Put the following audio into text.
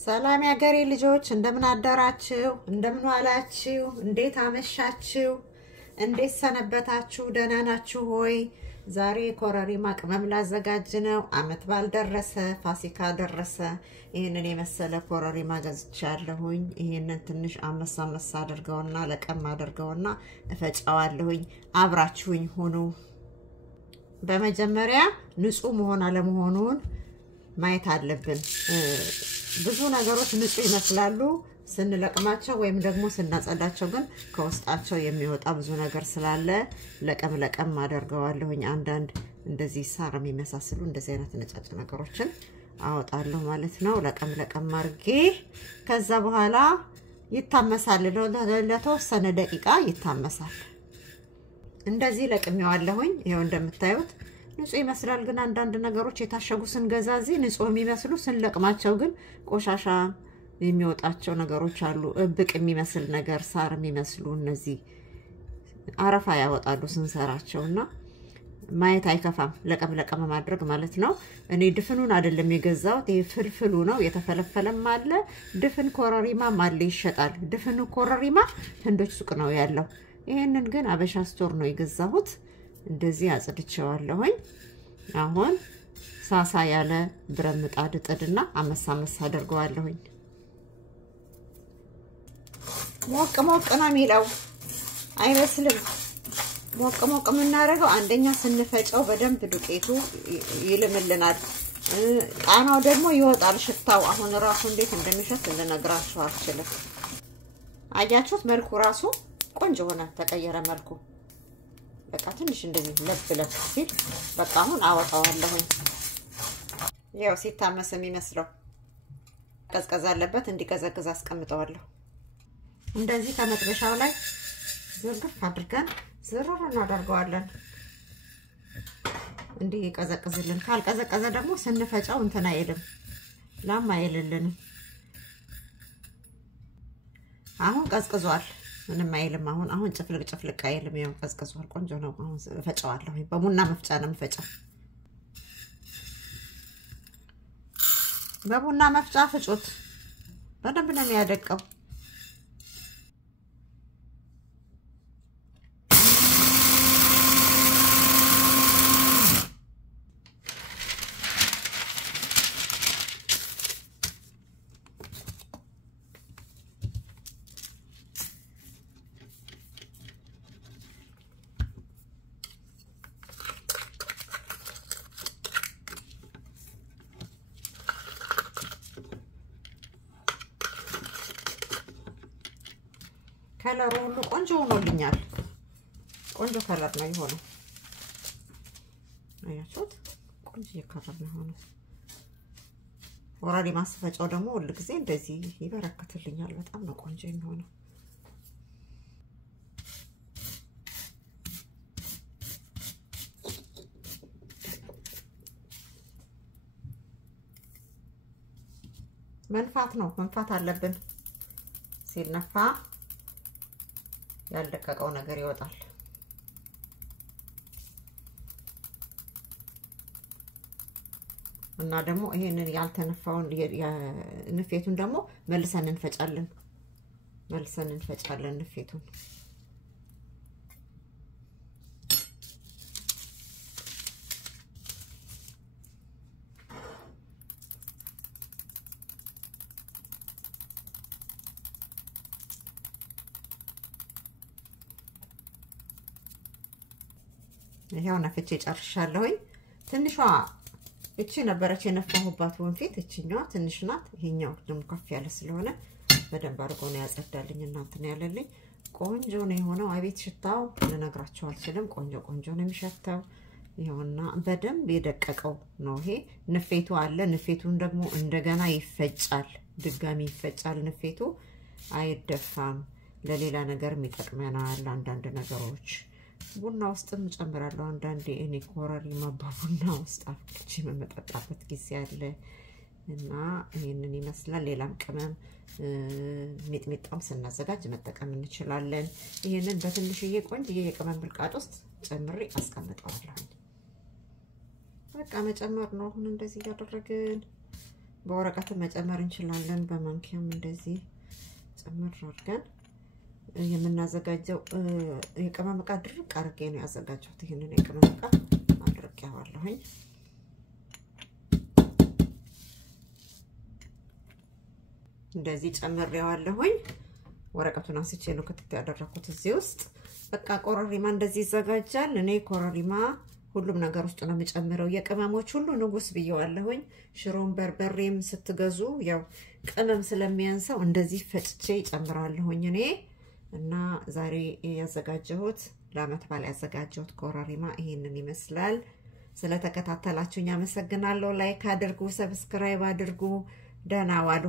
ሰላም ያገሬ ልጆች እንደምን አደራችሁ እንደምን ዋላችሁ እንዴት አመሻችሁ እንዴት ሰነበታችሁ ደህና ናችሁ ሆይ ዛሬ ኮረሪማ ቅመም ላዘጋጅ ነው አመት ባል ደረሰ ፋሲካ ደረሰ ይሄንን የመሰለ ኮረሪማ ገዝቻለሁኝ ይሄንን ትንሽ አመሳ አድርገውና ለቀም አድርገውና እፈጫዋለሁኝ አብራችሁኝ ሆኖ በመጀመሪያ ንጹህ መሆን አለመሆኑን ማየት አለብን ብዙ ነገሮች ንጹህ ይመስላሉ ስንለቅማቸው ወይም ደግሞ ስናጸዳቸው ግን ከውስጣቸው የሚወጣ ብዙ ነገር ስላለ ለቀም አደርገዋለሁኝ አንዳንድ እንደዚህ ሳር የሚመስሉ እንደዚህ አይነት ነጫጭ ነገሮችን አወጣለሁ ማለት ነው ለቀም አርጌ ከዛ በኋላ ይታመሳል ለተወሰነ ደቂቃ ይታመሳል እንደዚህ ለቅሜዋለሁኝ ይሄው እንደምታዩት ንጹህ ይመስላል ግን አንዳንድ ነገሮች የታሸጉ ስንገዛዚ ንጹህ የሚመስሉ ስንለቅማቸው ግን ቆሻሻ የሚወጣቸው ነገሮች አሉ እብቅ የሚመስል ነገር ሳር የሚመስሉ እነዚህ አረፋ ያወጣሉ ስንሰራቸውና ማየት አይከፋም ለቀም ማድረግ ማለት ነው እኔ ድፍኑን አይደለም የገዛሁት ይሄ ፍልፍሉ ነው የተፈለፈለም አለ ድፍን ኮረሪማ ማለ ይሸጣል ድፍኑ ኮረሪማ ህንዶች ሱቅ ነው ያለው ይሄንን ግን አበሻ ስቶር ነው የገዛሁት እንደዚህ አጽድቼዋለሁኝ አሁን ሳሳ ያለ ብረት ምጣድ ጥድና አመሳ አደርገዋለሁኝ ሞቅ ነው የሚለው አይመስልም ሞቅ ምናረገው አንደኛ ስንፈጨው በደንብ ዱቄቱ ይልምልናል ቃናው ደግሞ ይወጣል ሽታው አሁን ራሱ እንዴት እንደሚሸት ልነግራችሁ አልችልም አያችሁት መልኩ ራሱ ቆንጆ ሆነ ተቀየረ መልኩ በቃ ትንሽ እንደዚህ ለብ ሲል በቃ አሁን አወጣዋለሁ ያው ሲታመስ የሚመስለው ቀዝቀዝ አለበት እንዲቀዘቅዝ አስቀምጠዋለሁ እንደዚህ ከመጥበሻው ላይ ዝርግፍ አድርገን ዝርር እናደርገዋለን እንዲህ ይቀዘቅዝልን ካልቀዘቀዘ ደግሞ ስንፈጫው እንትና አይልም ላም አይልልን አሁን ቀዝቅዟል ምንም አይልም አሁን ጭፍልቅ አይልም ያው ቀዝቅዟል ቆንጆ ነው አሁን ፈጫዋለሁ በቡና መፍጫ ነው የምፈጫው በቡና መፍጫ ፍጩት በደንብ ነው የሚያደቀው ከለሩ ሁሉ ቆንጆ ሆኖልኛል ቆንጆ ከለር ነው የሆነው አያችሁት ቆንጆ ከለር ነው የሆነው ወራዲ ማስፈጫው ደግሞ ሁሉ ጊዜ እንደዚህ ይበረክትልኛል በጣም ነው ቆንጆ የሚሆነው መንፋት አለብን ሲነፋ ያልደቀቀው ነገር ይወጣል እና ደግሞ ይሄንን ያልተነፋውን ንፌቱን ደግሞ መልሰን እንፈጫለን ንፌቱን ይሄው ነፍቼ ጨርሻለሁኝ ትንሿ እቺ ነበረች የነፋሁባት ወንፊት እቺኛው ትንሽ ናት ይሄኛው ደግሞ ከፍ ያለ ስለሆነ በደንብ አድርጎ ነው ያጸዳልኝ እናንተን ያለልኝ ቆንጆ ነው የሆነው አቤት ሽታው ልነግራችሁ አልችልም ቆንጆ ነው የሚሸተው ይሄውና በደንብ የደቀቀው ነው ይሄ ንፌቱ አለ ንፌቱን ደግሞ እንደገና ይፈጫል ድጋሚ ይፈጫል ንፌቱ አይደፋም ለሌላ ነገር የሚጠቅመናል አንዳንድ ነገሮች ቡና ውስጥም ጨምራለሁ አንዳንዴ እኔ ኮረሪማ በቡና ውስጥ አፍልቼ መመጣጣበት ጊዜ አለ እና ይሄንን ይመስላል ሌላም ቅመም ሚጥሚጣም ስናዘጋጅ መጠቀም እንችላለን ይሄንን በትንሽዬ ቆንጆ የቅመም ብልቃጥ ውስጥ ጨምሬ አስቀምጠዋለሁ በቃ መጨመር ነው አሁን እንደዚህ ያደረግን በወረቀት መጨመር እንችላለን በማንኪያም እንደዚህ ጨምር አድርገን የምናዘጋጀው የቅመም ዕቃ ድርቅ አድርጌ ነው ያዘጋጀሁት ይሄንን የቅመም ዕቃ አድርጌዋለሁኝ እንደዚህ ጨምሬዋለሁኝ ወረቀቱን አንስቼ ነው ከተት ያደረኩት እዚህ ውስጥ በቃ ኮረሪማ እንደዚህ ይዘጋጃል እኔ ኮረሪማ ሁሉም ነገር ውስጥ ነው የምጨምረው የቅመሞች ሁሉ ንጉስ ብየዋለሁኝ ሽሮም በርበሬም ስትገዙ ያው ቅመም ስለሚያንሰው እንደዚህ ፈጭቼ ጨምራለሁኝ እኔ እና ዛሬ ያዘጋጀሁት ለአመት በዓል ያዘጋጀሁት ኮረሪማ ይሄንን ይመስላል ስለተከታተላችሁኝ አመሰግናለሁ ላይክ አድርጉ ሰብስክራይብ አድርጉ ደህና ዋሉ